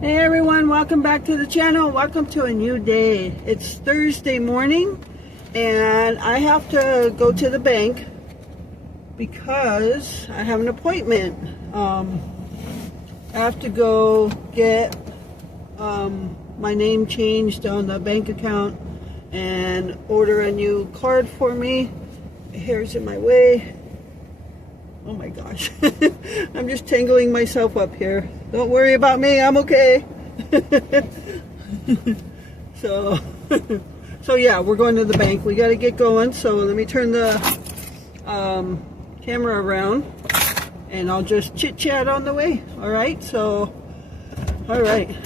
Hey everyone, welcome back to the channel. Welcome to a new day. It's Thursday morning and I have to go to the bank because I have an appointment. I have to go get my name changed on the bank account and order a new card for me. My hair's in my way. Oh my gosh. I'm just tangling myself up here. Don't worry about me, I'm okay. So yeah, we're going to the bank. We got to get going. So let me turn the camera around and I'll just chit chat on the way. All right. So, all right.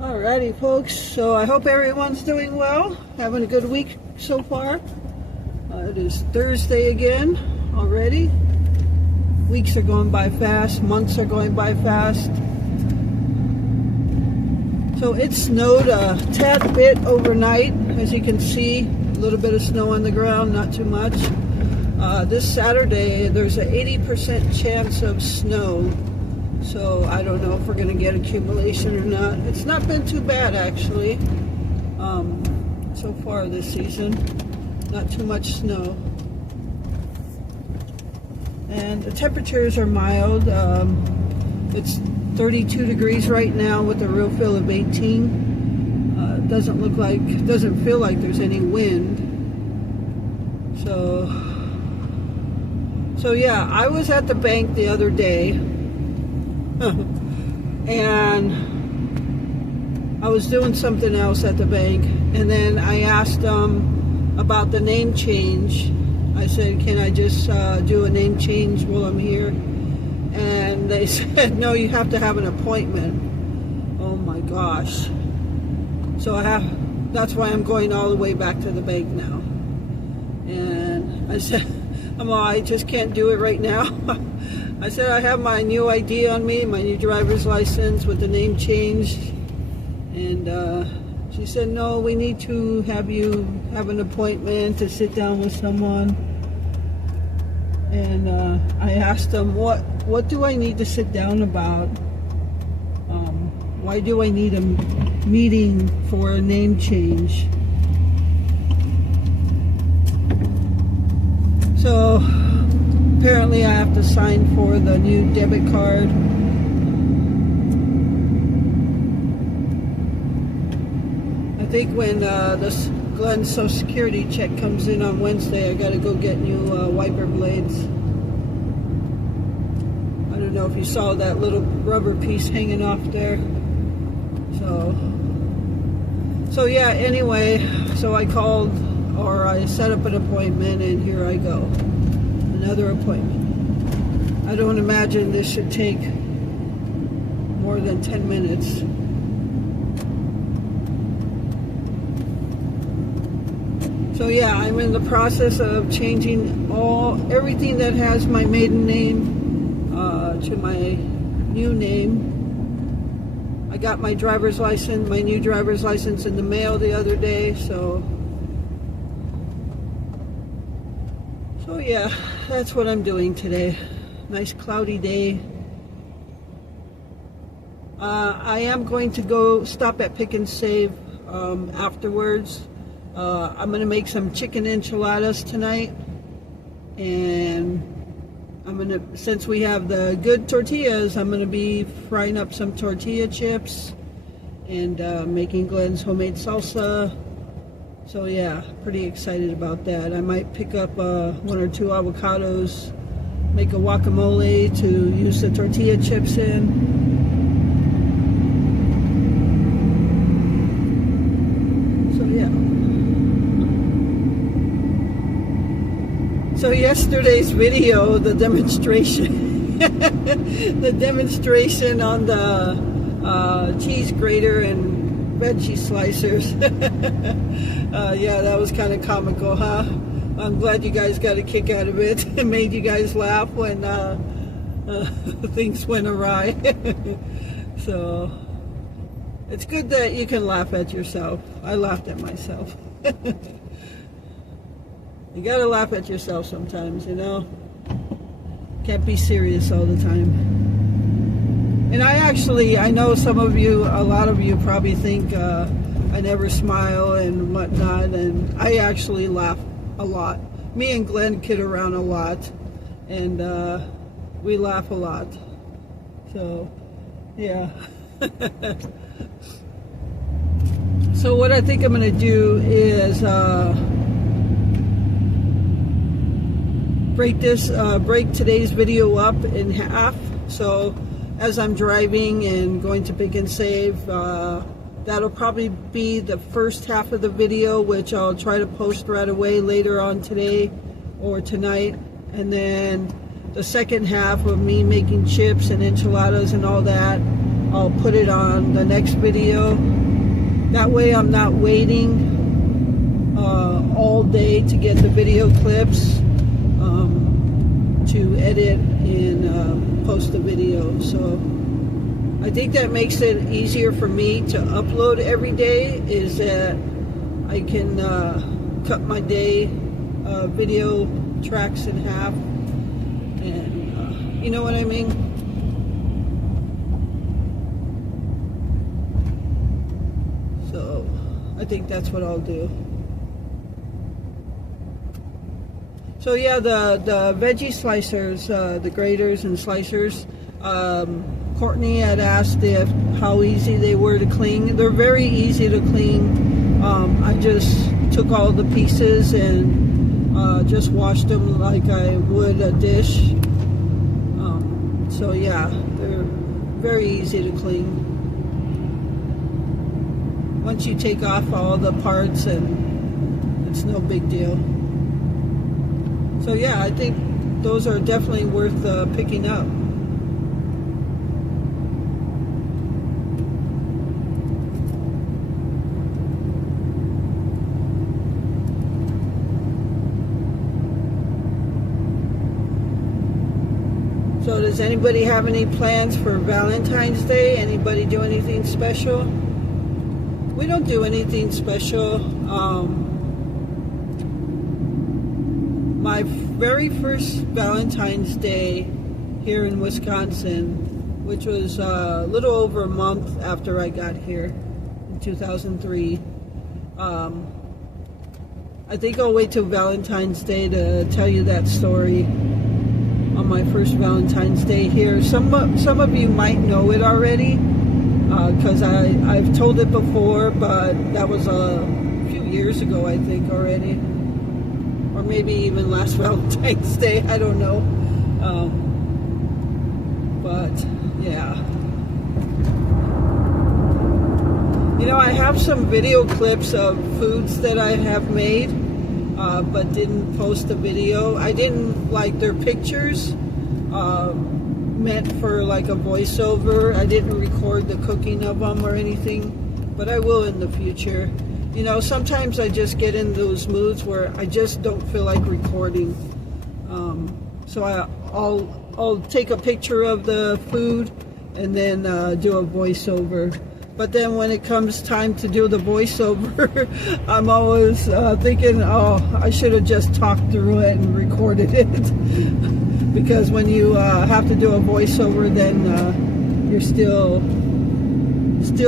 Alrighty, folks. So I hope everyone's doing well, having a good week so far. It is Thursday again already. Weeks are going by fast, months are going by fast. So it snowed a tad bit overnight, as you can see. A little bit of snow on the ground, not too much. This Saturday, there's an 80% chance of snow. So I don't know if we're going to get accumulation or not. It's not been too bad, actually, so far this season. Not too much snow. And the temperatures are mild. It's 32 degrees right now with a real feel of 18. Doesn't feel like there's any wind. So yeah, I was at the bank the other day. And I was doing something else at the bank, and then I asked them about the name change. I said, can I just do a name change while I'm here? And they said, no, you have to have an appointment. Oh my gosh. So that's why I'm going all the way back to the bank now. And I said, I just can't do it right now. I said, I have my new ID on me, my new driver's license with the name change. And she said, no, we need to have you have an appointment to sit down with someone. And I asked them, what do I need to sit down about? Why do I need a meeting for a name change? So apparently I have to sign for the new debit card. I think when this Glenn's Social Security check comes in on Wednesday, I gotta go get new wiper blades. I don't know if you saw that little rubber piece hanging off there. So yeah, anyway, so I called, or I set up an appointment, and here I go. Another appointment. I don't imagine this should take more than 10 minutes. So yeah, I'm in the process of changing everything that has my maiden name to my new name. I got my driver's license, my new driver's license in the mail the other day, so yeah, that's what I'm doing today. Nice cloudy day. I am going to go stop at Pick and Save afterwards. I'm going to make some chicken enchiladas tonight, and since we have the good tortillas, I'm going to be frying up some tortilla chips and making Glenn's homemade salsa. So yeah, pretty excited about that. I might pick up 1 or 2 avocados, make a guacamole to use the tortilla chips in. So yeah. So yesterday's video, the demonstration, the demonstration on the cheese grater and veggie slicers. Yeah, that was kind of comical, huh? I'm glad you guys got a kick out of it. It made you guys laugh when things went awry. So it's good that you can laugh at yourself. I laughed at myself. You gotta laugh at yourself sometimes, you know. Can't be serious all the time. And I know some of you, a lot of you probably think I never smile and whatnot, and I actually laugh a lot. Me and Glenn kid around a lot, and we laugh a lot. So, yeah. So what I think I'm going to do is break today's video up in half. So as I'm driving and going to Pick and Save, that'll probably be the first half of the video, which I'll try to post right away later on today or tonight. And then the second half of me making chips and enchiladas and all that, I'll put it on the next video. That way I'm not waiting all day to get the video clips to edit and post the video. So I think that makes it easier for me to upload every day, is that I can cut my day video tracks in half, and you know what I mean? So I think that's what I'll do. So yeah, the veggie slicers, the graters and slicers, Courtney had asked how easy they were to clean. They're very easy to clean. I just took all the pieces and just washed them like I would a dish. So yeah, they're very easy to clean. Once you take off all the parts, and it's no big deal. So yeah, I think those are definitely worth picking up. So does anybody have any plans for Valentine's Day? Anybody do anything special? We don't do anything special. My very first Valentine's Day here in Wisconsin, which was a little over a month after I got here in 2003. I think I'll wait till Valentine's Day to tell you that story on my first Valentine's Day here. Some of you might know it already, because I've told it before, but that was a few years ago, I think, already. Or maybe even last Valentine's Day, I don't know. But, yeah. You know, I have some video clips of foods that I have made, but didn't post a video. I didn't like their pictures, meant for like a voiceover. I didn't record the cooking of them or anything, but I will in the future. You know, sometimes I just get in those moods where I just don't feel like recording. So I'll take a picture of the food and then do a voiceover. But then when it comes time to do the voiceover, I'm always thinking, oh, I should have just talked through it and recorded it. Because when you have to do a voiceover, then you're still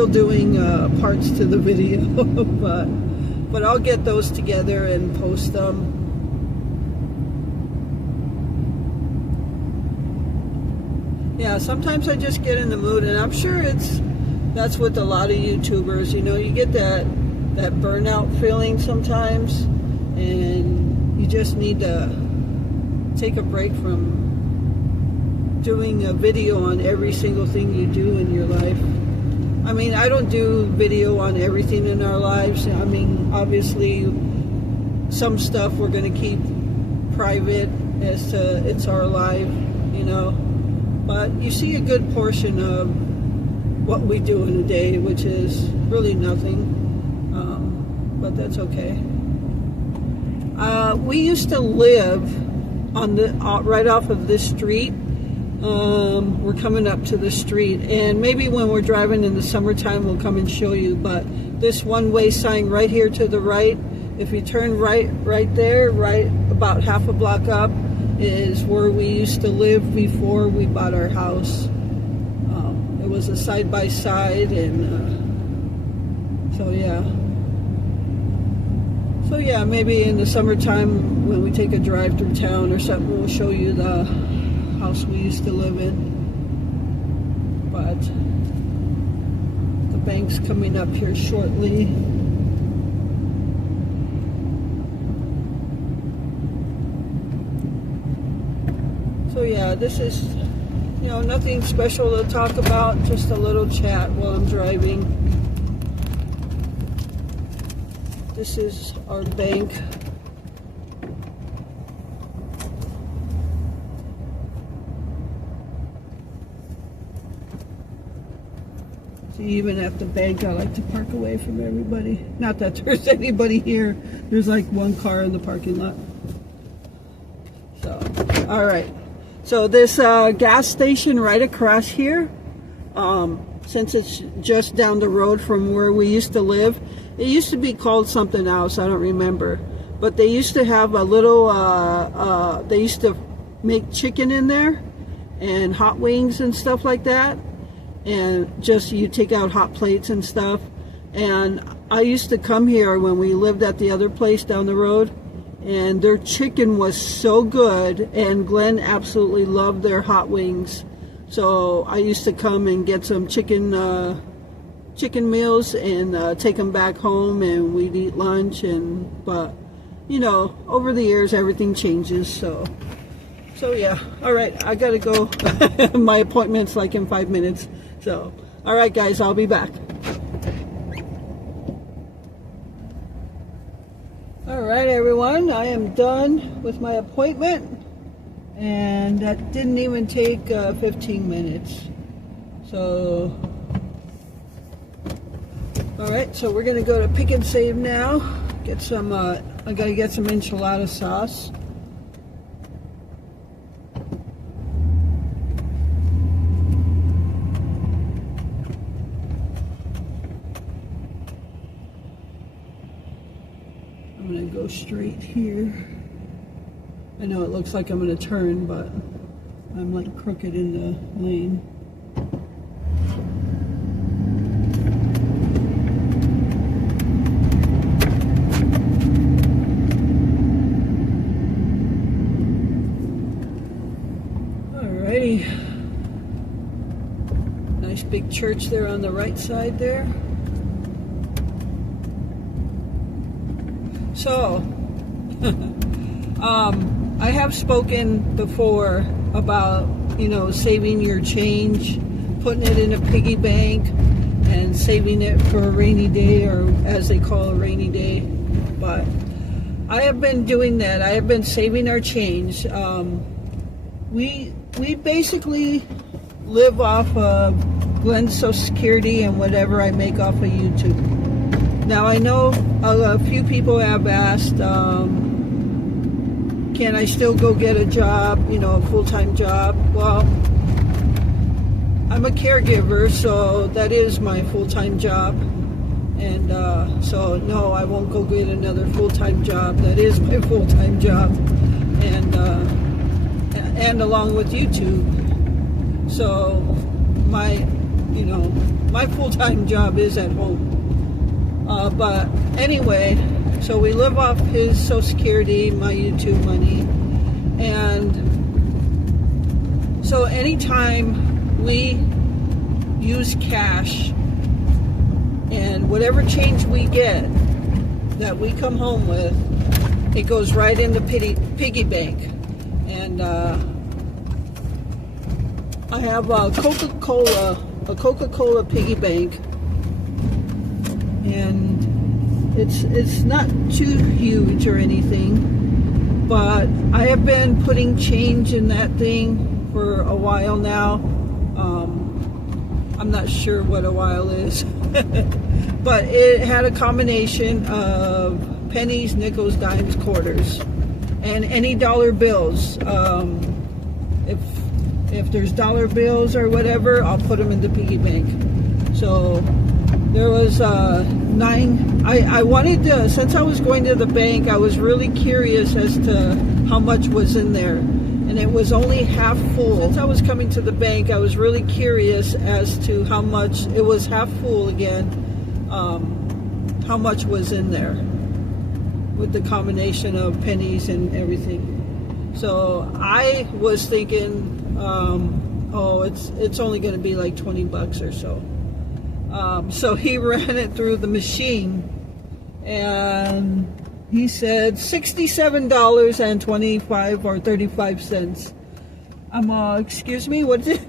doing parts to the video. but I'll get those together and post them. Yeah, sometimes I just get in the mood, and I'm sure that's with a lot of YouTubers. You know, you get that burnout feeling sometimes, and you just need to take a break from doing a video on every single thing you do in your life. I mean, I don't do video on everything in our lives. I mean, obviously, some stuff we're going to keep private as to it's our life, you know. But you see a good portion of what we do in a day, which is really nothing. But that's okay. We used to live on the right off of this street. We're coming up to the street, and maybe when we're driving in the summertime we'll come and show you, but this one-way sign right here to the right, if you turn right there, right about half a block up, is where we used to live before we bought our house. It was a side-by-side, and so yeah, maybe in the summertime when we take a drive through town or something, we'll show you the house we used to live in. But the bank's coming up here shortly. So yeah, this is, nothing special to talk about, just a little chat while I'm driving. This is our bank. See, even at the bank, I like to park away from everybody. Not that there's anybody here. There's like one car in the parking lot. So, all right. So this gas station right across here, since it's just down the road from where we used to live, it used to be called something else, I don't remember. But they used to have a little, they used to make chicken in there and hot wings and stuff like that. And just you take out hot plates and stuff. And I used to come here when we lived at the other place down the road. And their chicken was so good, and Glenn absolutely loved their hot wings. So I used to come and get some chicken meals and take them back home, and we'd eat lunch. But over the years everything changes. So yeah. All right, I gotta go. My appointment's like in 5 minutes. So all right, guys, I'll be back. Alright everyone, I am done with my appointment, and that didn't even take 15 minutes. So, alright, so we're going to go to Pick and Save now. Get some, I got to get some enchilada sauce. I'm going to go straight here. I know it looks like I'm going to turn, but I'm like crooked in the lane. Alrighty. Nice big church there on the right side there. So, I have spoken before about, saving your change, putting it in a piggy bank, and saving it for a rainy day, or as they call a rainy day. But I have been doing that. I have been saving our change. We basically live off of Glenn's Social Security and whatever I make off of YouTube. Now I know a few people have asked, can I still go get a job, a full-time job? Well, I'm a caregiver, so that is my full-time job. And so no, I won't go get another full-time job. That is my full-time job. And along with YouTube. So my full-time job is at home. But anyway, so we live off his Social Security, my YouTube money, and so anytime we use cash, and whatever change we get that we come home with, it goes right in the piggy bank. And I have a Coca-Cola piggy bank. And it's not too huge or anything, but I have been putting change in that thing for a while now. I'm not sure what a while is, but it had a combination of pennies, nickels, dimes, quarters, and any dollar bills. If there's dollar bills or whatever, I'll put them in the piggy bank. So there was I wanted to, since I was going to the bank, I was really curious as to how much was in there. and it was only half full. Since I was coming to the bank, I was really curious as to how much, it was half full again, how much was in there with the combination of pennies and everything. So I was thinking, oh, it's only going to be like 20 bucks or so. So he ran it through the machine, and he said $67.25 or 35 cents. Excuse me, what did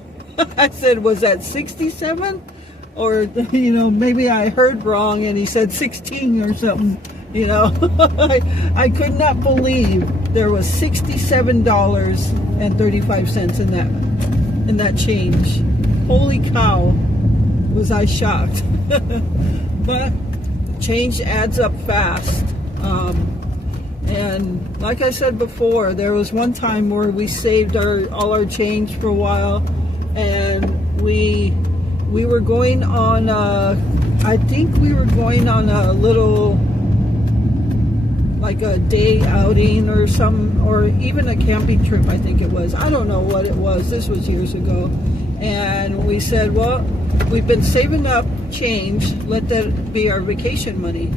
I said, was that 67? Or, you know, maybe I heard wrong and he said 16 or something, you know. I could not believe there was $67.35 in that change. Holy cow, was I shocked. But change adds up fast. And like I said before, there was one time where we saved all our change for a while, and we were going on I think we were going on a little, like a day outing or some, or even a camping trip, I think it was. I don't know what it was. This was years ago. And we said, well, we've been saving up change, let that be our vacation money.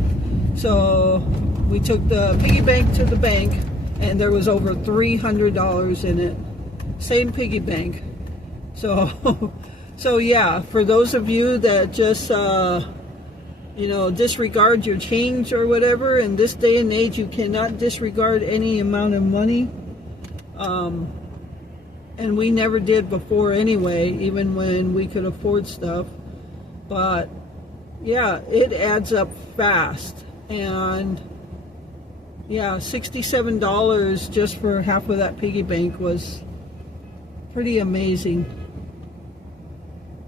So we took the piggy bank to the bank, and there was over $300 in it. Same piggy bank. So, so yeah, for those of you that just, you know, disregard your change or whatever, in this day and age, you cannot disregard any amount of money. And we never did before anyway, even when we could afford stuff. But yeah, it adds up fast. And yeah, $67 just for half of that piggy bank was pretty amazing.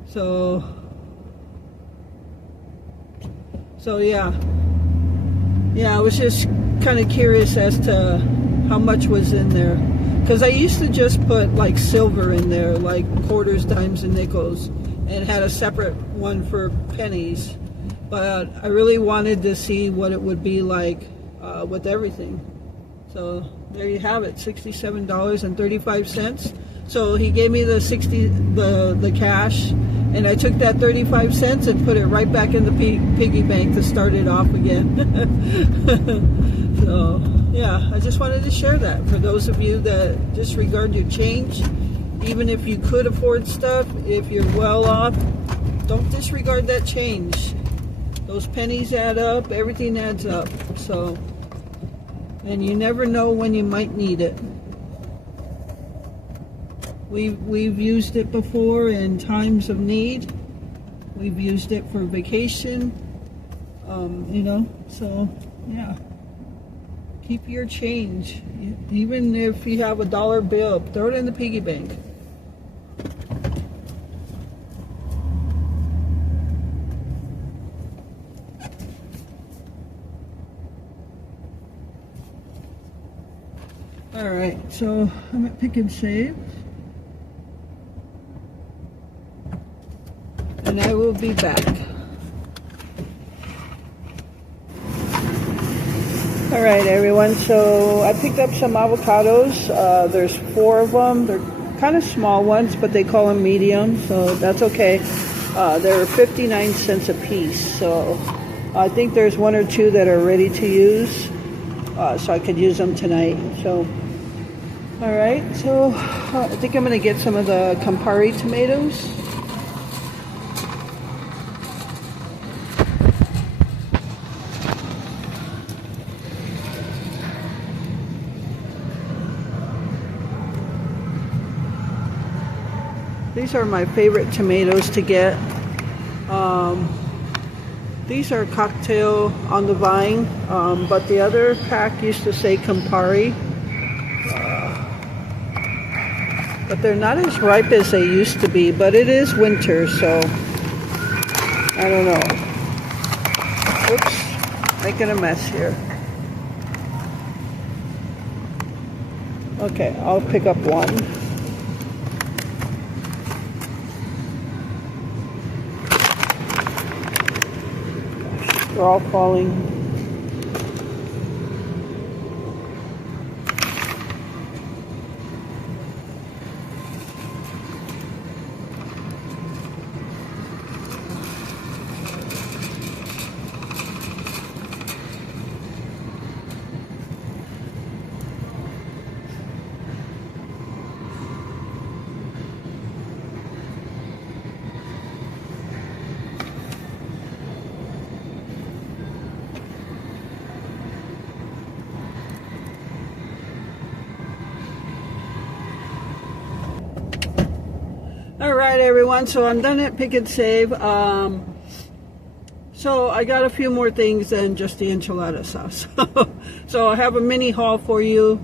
So yeah, I was just kind of curious as to how much was in there, because I used to just put like silver in there, like quarters, dimes, and nickels, and had a separate one for pennies. But I really wanted to see what it would be like with everything. So there you have it, $67.35. So he gave me the cash, and I took that 35 cents and put it right back in the piggy bank to start it off again. So yeah, I just wanted to share that for those of you that disregard your change. Even if you could afford stuff, if you're well off, don't disregard that change. Those pennies add up, everything adds up. So, and you never know when you might need it. We've used it before in times of need. We've used it for vacation, you know, so yeah. Keep your change. Even if you have a dollar bill, throw it in the piggy bank. All right, so I'm at Pick and Save. And I will be back. All right, everyone, so I picked up some avocados. There's 4 of them. They're kind of small ones, but they call them medium, so that's okay. They're 59 cents a piece, so I think there's 1 or 2 that are ready to use, so I could use them tonight. So, all right, so I think I'm going to get some of the Campari tomatoes. These are my favorite tomatoes to get. These are cocktail on the vine, but the other pack used to say Campari. But they're not as ripe as they used to be, but it is winter, so I don't know. Oops, making a mess here. Okay, I'll pick up 1. They're all falling. All right, everyone. So I'm done at Pick and Save. So I got a few more things than just the enchilada sauce. So I have a mini haul for you.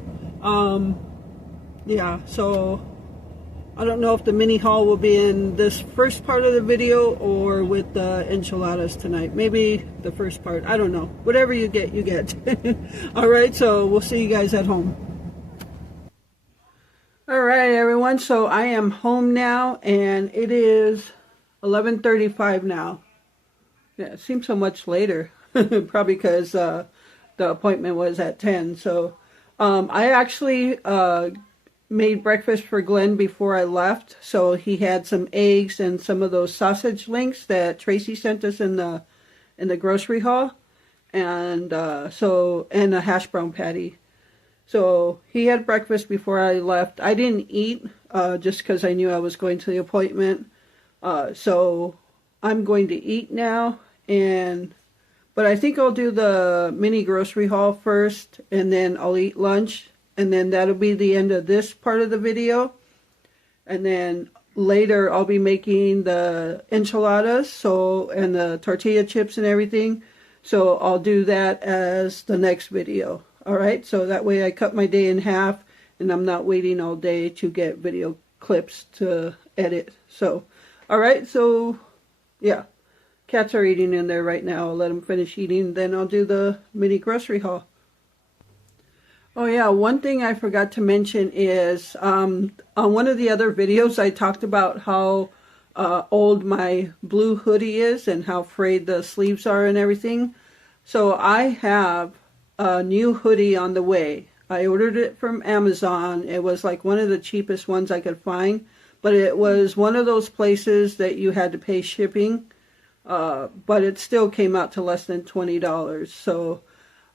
Yeah, so I don't know if the mini haul will be in this first part of the video or with the enchiladas tonight. Maybe the first part. I don't know. Whatever you get, you get. All right, so we'll see you guys at home. All right, everyone. So I am home now, and it is 11:35 now. Yeah, it seems so much later. Probably because the appointment was at 10. So I actually made breakfast for Glenn before I left. So he had some eggs and some of those sausage links that Tracy sent us in the grocery haul, and and a hash brown patty. So he had breakfast before I left. I didn't eat just because I knew I was going to the appointment. So I'm going to eat now, but I think I'll do the mini grocery haul first, and then I'll eat lunch, and then that'll be the end of this part of the video. And then later I'll be making the enchiladas, and the tortilla chips and everything. So I'll do that as the next video. All right, so that way I cut my day in half, and I'm not waiting all day to get video clips to edit. So, all right, so yeah, cats are eating in there right now. I'll let them finish eating, then I'll do the mini grocery haul. Oh yeah, one thing I forgot to mention is on one of the other videos I talked about how old my blue hoodie is and how frayed the sleeves are and everything. So I have a new hoodie on the way. I ordered it from Amazon. It was like one of the cheapest ones I could find, but it was one of those places that you had to pay shipping, but it still came out to less than $20. So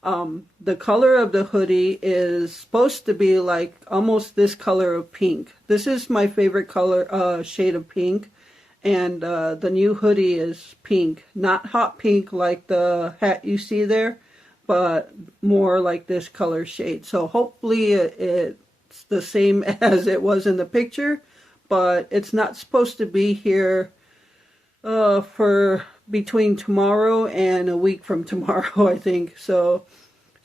the color of the hoodie is supposed to be like almost this color of pink. This is my favorite color, shade of pink, and the new hoodie is pink, not hot pink like the hat you see there, but more like this color shade. So hopefully it's the same as it was in the picture, but it's not supposed to be here for between tomorrow and a week from tomorrow, I think. So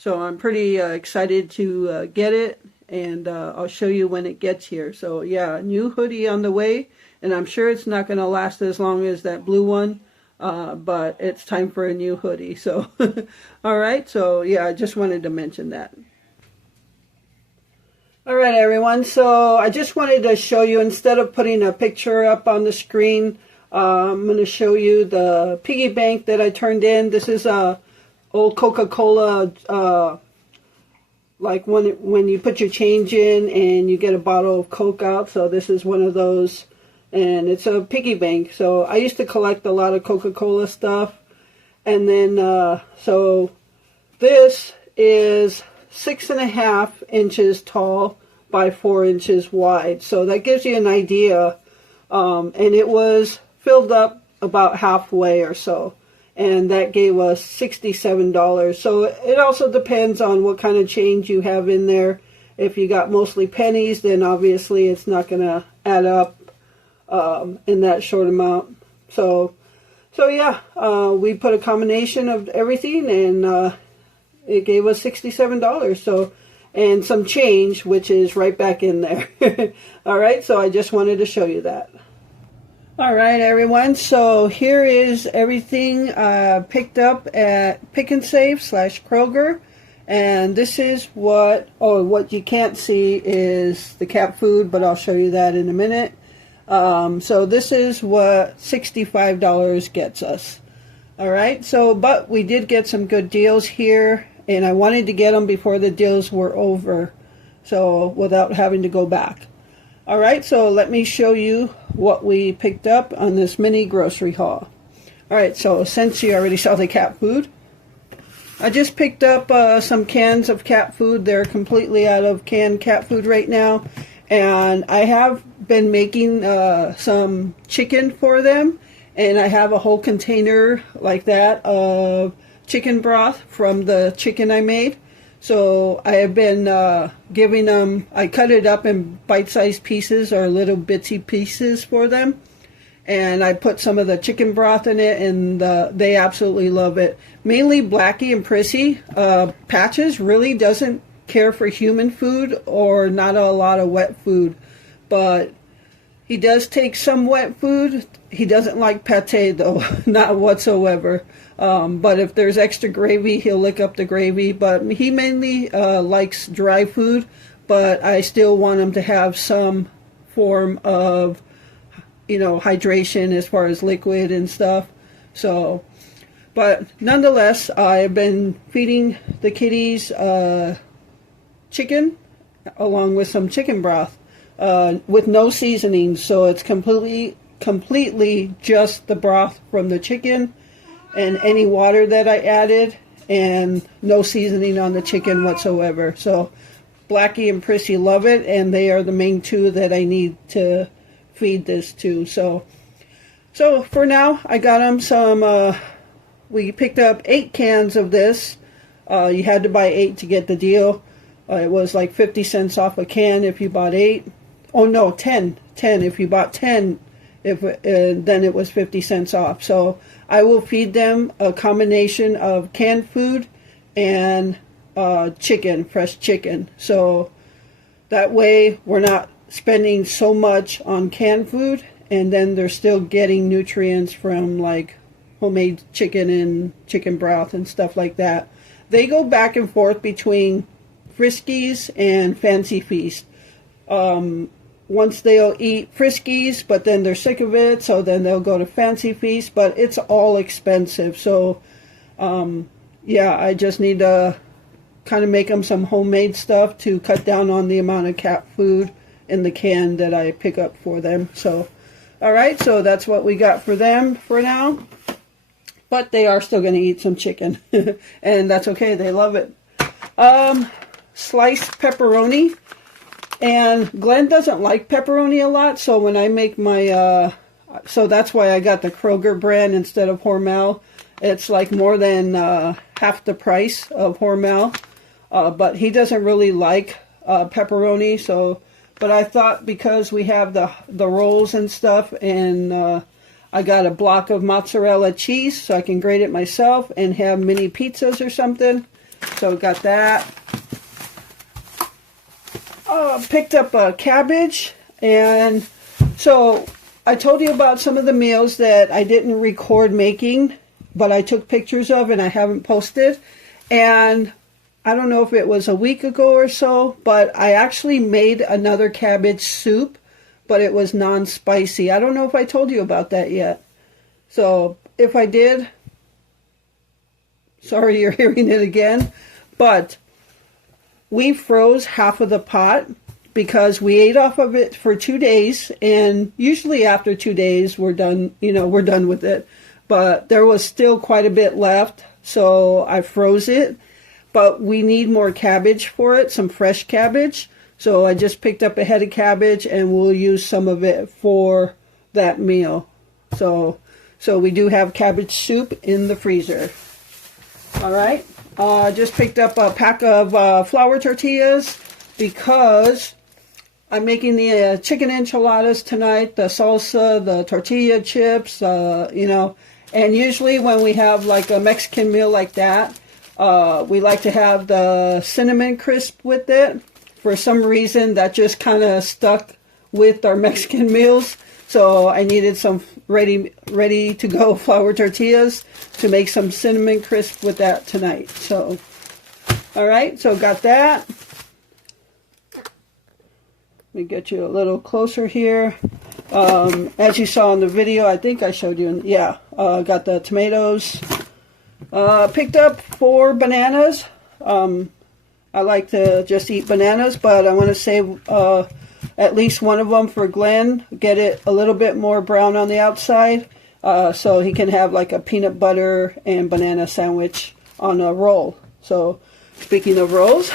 I'm pretty excited to get it, and I'll show you when it gets here. So yeah, new hoodie on the way, and I'm sure it's not going to last as long as that blue one. But it's time for a new hoodie. So, all right. So yeah, I just wanted to mention that. All right, everyone. So I just wanted to show you, instead of putting a picture up on the screen, I'm going to show you the piggy bank that I turned in. This is a old Coca-Cola, like when you put your change in and you get a bottle of Coke out. So this is one of those. And it's a piggy bank. So I used to collect a lot of Coca-Cola stuff. And then, so this is 6.5 inches tall by 4 inches wide. So that gives you an idea. And it was filled up about halfway or so. And that gave us $67. So it also depends on what kind of change you have in there. If you got mostly pennies, then obviously it's not going to add up in that short amount. So yeah, we put a combination of everything, and it gave us $67. So, and some change, which is right back in there. All right, so I just wanted to show you that. All right, everyone. So here is everything picked up at Pick and Save / Kroger, and this is what you can't see is the cat food, but I'll show you that in a minute. So this is what $65 gets us. All right. So, but we did get some good deals here, and I wanted to get them before the deals were over, so without having to go back. All right. So let me show you what we picked up on this mini grocery haul. All right. So since you already saw the cat food, I just picked up some cans of cat food. They're completely out of canned cat food right now. And I have been making some chicken for them, and I have a whole container like that of chicken broth from the chicken I made. So I have been giving them, I cut it up in bite-sized pieces or little bitsy pieces for them. And I put some of the chicken broth in it, and they absolutely love it. Mainly Blackie and Prissy. Patches really doesn't care for human food or not a lot of wet food. But he does take some wet food. He doesn't like pate though, not whatsoever. But if there's extra gravy, he'll lick up the gravy. But he mainly likes dry food, but I still want him to have some form of, you know, hydration as far as liquid and stuff. So, but nonetheless, I've been feeding the kitties chicken along with some chicken broth with no seasoning. So it's completely just the broth from the chicken and any water that I added, and no seasoning on the chicken whatsoever. So Blackie and Prissy love it, and they are the main two that I need to feed this to. So for now, I got them some, we picked up 8 cans of this. You had to buy 8 to get the deal. It was like 50 cents off a can if you bought 8. Oh no, 10 if you bought 10. Then it was 50 cents off. So I will feed them a combination of canned food and chicken, fresh chicken. So that way we're not spending so much on canned food, and then they're still getting nutrients from like homemade chicken and chicken broth and stuff like that. They go back and forth between Friskies and Fancy Feast. Once they'll eat Friskies, but then they're sick of it, so then they'll go to Fancy Feast, but it's all expensive. So, yeah, I just need to kind of make them some homemade stuff to cut down on the amount of cat food in the can that I pick up for them. So, alright, so that's what we got for them for now. But they are still going to eat some chicken, and that's okay, they love it. Sliced pepperoni. And Glenn doesn't like pepperoni a lot, so when I make my, so that's why I got the Kroger brand instead of Hormel. It's like more than half the price of Hormel, but he doesn't really like pepperoni. So, but I thought because we have the rolls and stuff, and I got a block of mozzarella cheese, so I can grate it myself and have mini pizzas or something. So got that. Picked up a cabbage, and so I told you about some of the meals that I didn't record making, but I took pictures of and I haven't posted. And I don't know if it was a week ago or so, but I actually made another cabbage soup, but it was non-spicy. I don't know if I told you about that yet. So if I did, sorry you're hearing it again, but we froze half of the pot because we ate off of it for 2 days, and usually after 2 days we're done, you know, we're done with it. But there was still quite a bit left, so I froze it. But we need more cabbage for it, some fresh cabbage. So I just picked up a head of cabbage, and we'll use some of it for that meal. So we do have cabbage soup in the freezer. All right. Just picked up a pack of flour tortillas because I'm making the chicken enchiladas tonight, the salsa, the tortilla chips, you know. And usually when we have like a Mexican meal like that, we like to have the cinnamon crisp with it. For some reason, that just kind of stuck with our Mexican meals. So I needed some ready to go flour tortillas to make some cinnamon crisp with that tonight. So, all right, so got that. Let me get you a little closer here. As you saw in the video, I think I showed you. Yeah, got the tomatoes. Picked up 4 bananas. I like to just eat bananas, but I want to save at least one of them for Glenn. Get it a little bit more brown on the outside, so he can have like a peanut butter and banana sandwich on a roll. So speaking of rolls,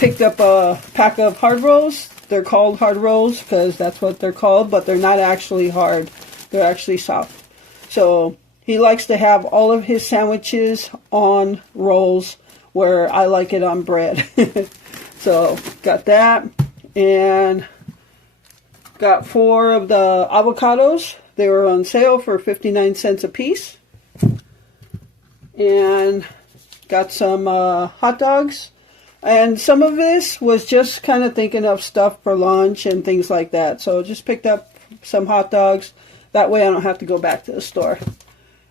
picked up a pack of hard rolls. They're called hard rolls because that's what they're called, but they're not actually hard. They're actually soft. So he likes to have all of his sandwiches on rolls where I like it on bread. So got that, and got 4 of the avocados. They were on sale for 59 cents a piece. And got some hot dogs. And some of this was just kind of thinking of stuff for lunch and things like that. So just picked up some hot dogs. That way I don't have to go back to the store.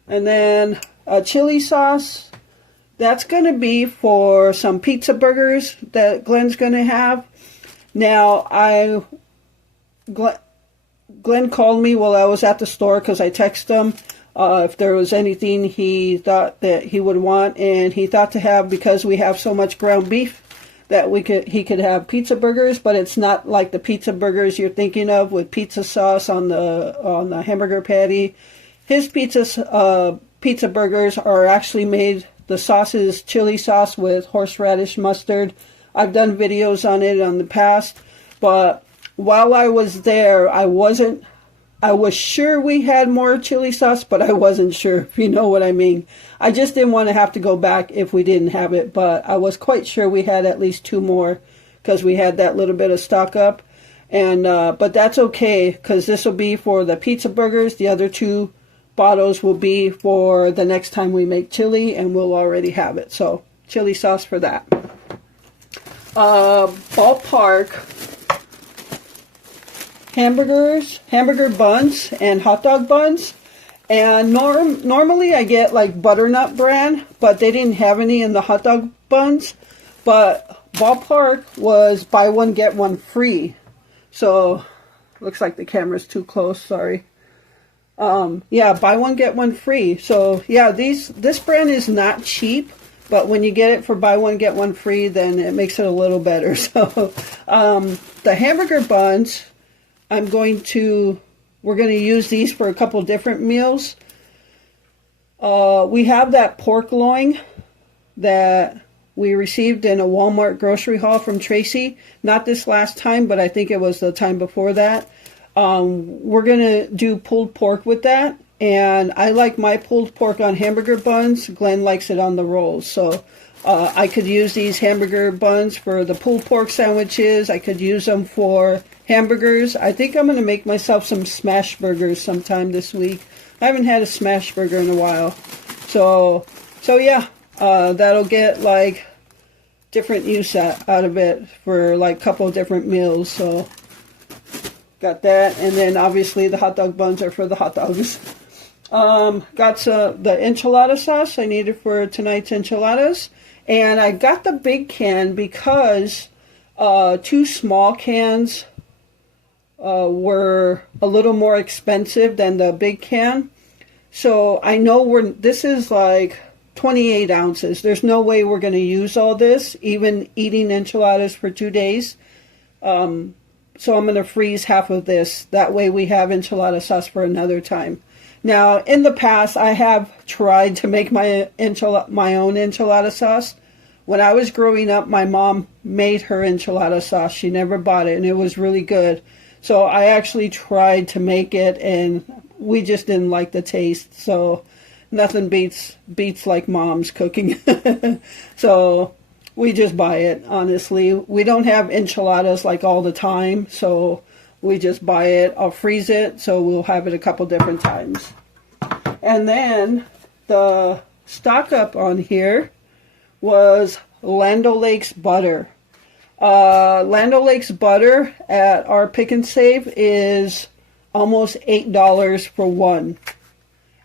And then chili sauce. That's going to be for some pizza burgers that Glenn's going to have. Now, Glenn called me while I was at the store because I texted him if there was anything he thought that he would want, and he thought to have, because we have so much ground beef, that he could have pizza burgers, but it's not like the pizza burgers you're thinking of with pizza sauce on the hamburger patty. His pizza burgers are actually made. The sauce is chili sauce with horseradish mustard. I've done videos on it in the past, but while I was there, I was sure we had more chili sauce, but I wasn't sure, if you know what I mean. I just didn't want to have to go back if we didn't have it, but I was quite sure we had at least 2 more because we had that little bit of stock up. And but that's okay, because this will be for the pizza burgers. The other 2 bottles will be for the next time we make chili, and we'll already have it. So chili sauce for that. Ballpark hamburger buns, and hot dog buns. And normally I get like butternut brand, but they didn't have any in the hot dog buns. But Ballpark was buy one get one free. So looks like the camera's too close, sorry. Yeah, buy one get one free. So yeah, this brand is not cheap, but when you get it for buy one get one free, then it makes it a little better. So the hamburger buns, we're going to use these for a couple different meals. We have that pork loin that we received in a Walmart grocery haul from Tracy. Not this last time, but I think it was the time before that. We're going to do pulled pork with that. And I like my pulled pork on hamburger buns. Glenn likes it on the rolls. So I could use these hamburger buns for the pulled pork sandwiches. I could use them for hamburgers. I think I'm going to make myself some smash burgers sometime this week. I haven't had a smash burger in a while. So yeah, that'll get like different use out of it for like a couple of different meals. So got that. And then obviously the hot dog buns are for the hot dogs. Got the enchilada sauce I needed for tonight's enchiladas. And I got the big can because 2 small cans were a little more expensive than the big can. So I know this is like 28 ounces. There's no way we're going to use all this, even eating enchiladas for 2 days. So I'm going to freeze half of this. That way we have enchilada sauce for another time. Now, in the past, I have tried to make my own enchilada sauce. When I was growing up, my mom made her enchilada sauce. She never bought it, and it was really good. So I actually tried to make it, and we just didn't like the taste. So nothing beats like mom's cooking. So we just buy it, honestly. We don't have enchiladas like all the time, so we just buy it. I'll freeze it, so we'll have it a couple different times. And then the stock up on here was Land O'Lakes butter. Land O'Lakes butter at our Pick and Save is almost $8 for one.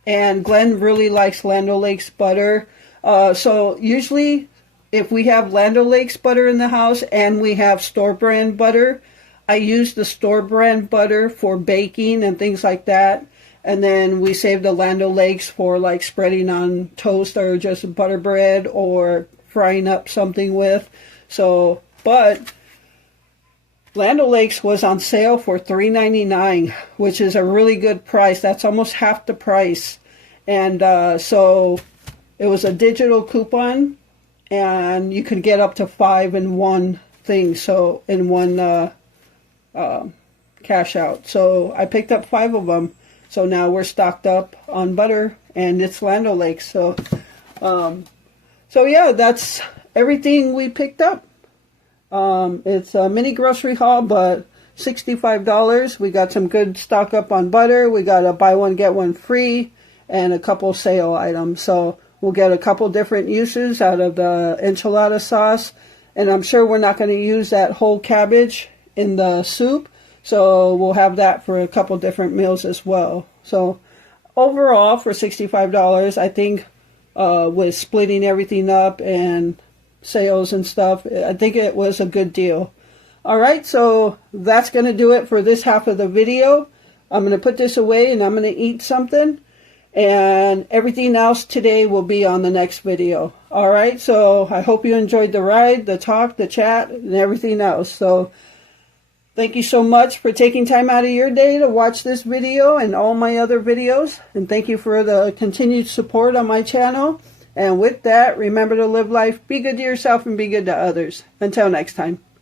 And Glenn really likes Land O'Lakes butter. So usually if we have Land O'Lakes butter in the house and we have store brand butter, I use the store brand butter for baking and things like that. And then we save the Land O'Lakes for like spreading on toast or just butter bread or frying up something with. So, but Land O'Lakes was on sale for $3.99, which is a really good price. That's almost half the price. And so it was a digital coupon, and you could get up to 5 in one thing, so in one cash out. So I picked up 5 of them. So now we're stocked up on butter, and it's Land O'Lakes. So, so yeah, that's everything we picked up. It's a mini grocery haul, but $65. We got some good stock up on butter. We got a buy one get one free and a couple sale items. So we'll get a couple different uses out of the enchilada sauce. And I'm sure we're not going to use that whole cabbage in the soup. So we'll have that for a couple different meals as well. So overall, for $65, I think with splitting everything up and sales and stuff, I think it was a good deal. All right, so that's going to do it for this half of the video. I'm going to put this away and I'm going to eat something. And everything else today will be on the next video. All right, so I hope you enjoyed the ride, the talk, the chat, and everything else. So thank you so much for taking time out of your day to watch this video and all my other videos. And thank you for the continued support on my channel. And with that, remember to live life, be good to yourself, and be good to others. Until next time.